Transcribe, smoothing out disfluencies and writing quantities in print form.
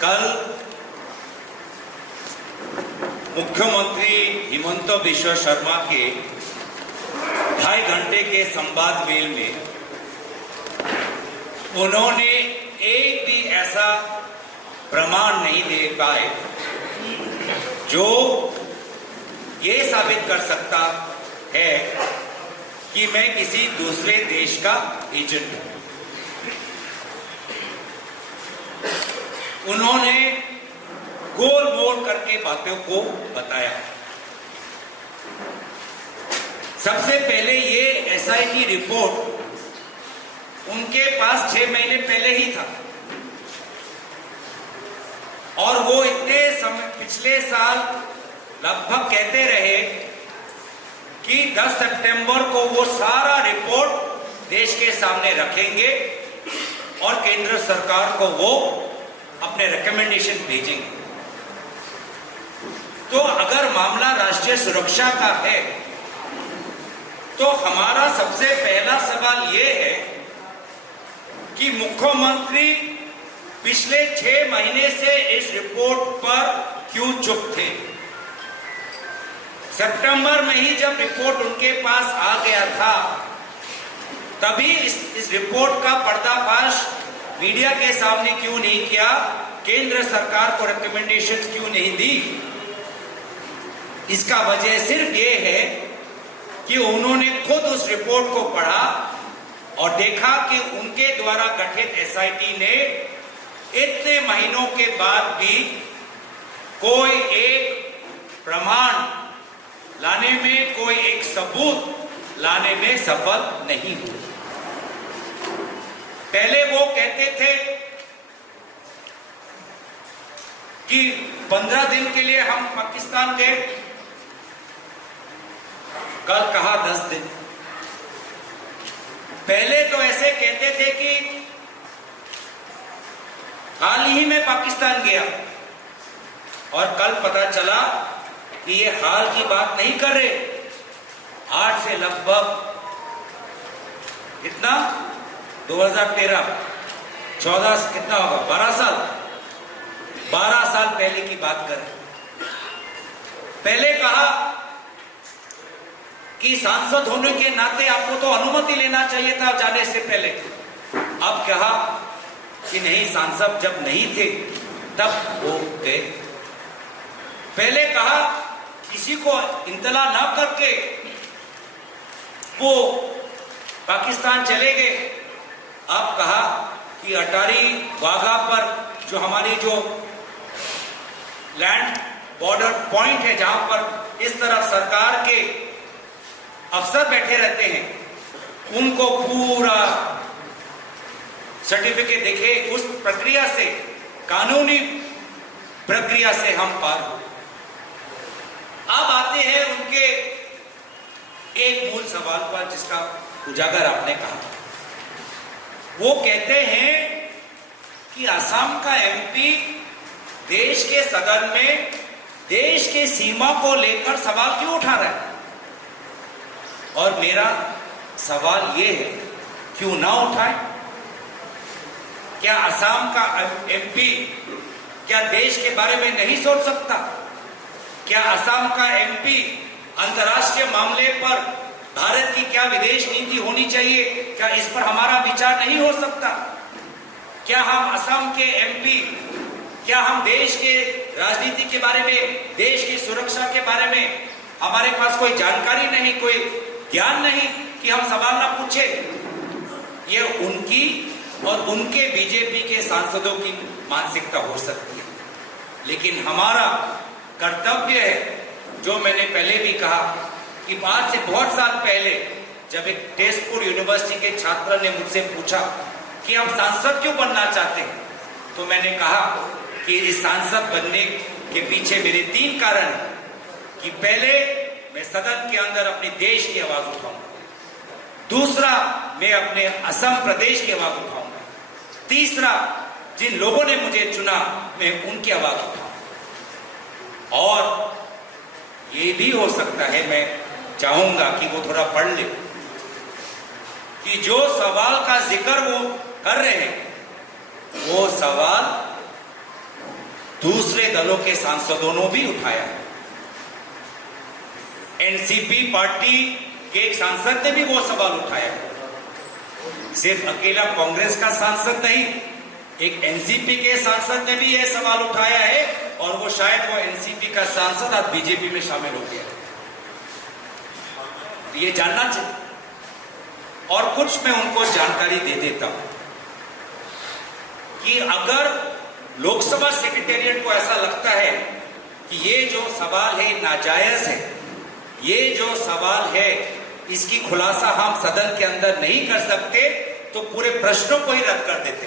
कल मुख्यमंत्री हिमंत बिश्व शर्मा के 2.5 घंटे के संवाद मेल में उन्होंने एक भी ऐसा प्रमाण नहीं दे पाए जो ये साबित कर सकता है कि मैं किसी दूसरे देश का एजेंट हूं। उन्होंने गोल मोल करके बातों को बताया। सबसे पहले ये एसआईटी रिपोर्ट उनके पास 6 महीने पहले ही था और वो इतने समय पिछले साल लगभग कहते रहे कि 10 सितंबर को वो सारा रिपोर्ट देश के सामने रखेंगे और केंद्र सरकार को वो अपने रिकमेंडेशन भेजेंगे। तो अगर मामला राष्ट्रीय सुरक्षा का है तो हमारा सबसे पहला सवाल ये है कि मुख्यमंत्री पिछले 6 महीने से इस रिपोर्ट पर क्यों चुप थे। सितंबर में ही जब रिपोर्ट उनके पास आ गया था तभी इस रिपोर्ट का पर्दाफाश मीडिया के सामने क्यों नहीं किया, केंद्र सरकार को रिकमेंडेशंस क्यों नहीं दी। इसका वजह सिर्फ ये है कि उन्होंने खुद उस रिपोर्ट को पढ़ा और देखा कि उनके द्वारा गठित एसआईटी ने इतने महीनों के बाद भी कोई एक प्रमाण लाने में, कोई एक सबूत लाने में सफल नहीं हुई। पहले वो कहते थे कि 15 दिन के लिए हम पाकिस्तान गए, कल कहा 10 दिन। पहले तो ऐसे कहते थे कि हाल ही में पाकिस्तान गया और कल पता चला कि ये हाल की बात नहीं कर रहे। आज से लगभग कितना 2013 14 कितना होगा 12 साल पहले की बात कर रहे। पहले कहा कि सांसद होने के नाते आपको तो अनुमति लेना चाहिए था जाने से पहले। अब कहा कि नहीं, सांसद जब नहीं थे तब वो गए। पहले कहा किसी को इंतला ना करके वो पाकिस्तान चले गए। अब कहा कि अटारी वाघा पर जो हमारी जो लैंड बॉर्डर पॉइंट है जहां पर इस तरफ सरकार के अफसर बैठे रहते हैं, उनको पूरा सर्टिफिकेट देखे, उस प्रक्रिया से, कानूनी प्रक्रिया से हम पार हो। अब आते हैं उनके एक मूल सवाल पर जिसका उजागर आपने कहा। वो कहते हैं कि असम का एमपी देश के सदन में देश के सीमा को लेकर सवाल क्यों उठा रहा है। और मेरा सवाल ये है, क्यों ना उठाए। क्या असम का एमपी क्या देश के बारे में नहीं सोच सकता? क्या असम का एमपी अंतर्राष्ट्रीय मामले पर भारत की क्या विदेश नीति होनी चाहिए, क्या इस पर हमारा विचार नहीं हो सकता? क्या हम असम के एमपी, क्या हम देश के राजनीति के बारे में, देश की सुरक्षा के बारे में हमारे पास कोई जानकारी नहीं, कोई ज्ञान नहीं कि हम सवाल ना पूछे? ये उनकी और उनके बीजेपी के सांसदों की मानसिकता हो सकती है, लेकिन हमारा कर्तव्य है, जो मैंने पहले भी कहा कि आज से बहुत साल पहले जब एक तेजपुर यूनिवर्सिटी के छात्र ने मुझसे पूछा कि आप सांसद क्यों बनना चाहते हैं, तो मैंने कहा कि इस सांसद बनने के पीछे मेरे 3 कारण हैं कि पहले मैं सदन के अंदर अपने देश की आवाज उठाऊंगा, दूसरा मैं अपने असम प्रदेश की आवाज उठाऊंगा, तीसरा जिन लोगों ने मुझे चुना मैं उनकी आवाज उठाऊंगा। और ये भी हो सकता है, मैं चाहूंगा कि वो थोड़ा पढ़ ले कि जो सवाल का जिक्र वो कर रहे हैं वो सवाल दूसरे दलों के सांसदों ने भी उठाया है। एनसीपी पार्टी के एक सांसद ने भी वो सवाल उठाया है। सिर्फ अकेला कांग्रेस का सांसद नहीं, एक एनसीपी के सांसद ने भी यह सवाल उठाया है और वो शायद वो एनसीपी का सांसद आज बीजेपी में शामिल हो गया। ये जानना चाहिए और कुछ मैं उनको जानकारी दे देता हूं कि अगर लोकसभा सेक्रेटेरिएट को ऐसा लगता है कि ये जो सवाल है नाजायज है, ये जो सवाल है इसकी खुलासा हम सदन के अंदर नहीं कर सकते, तो पूरे प्रश्नों को ही रद्द कर देते।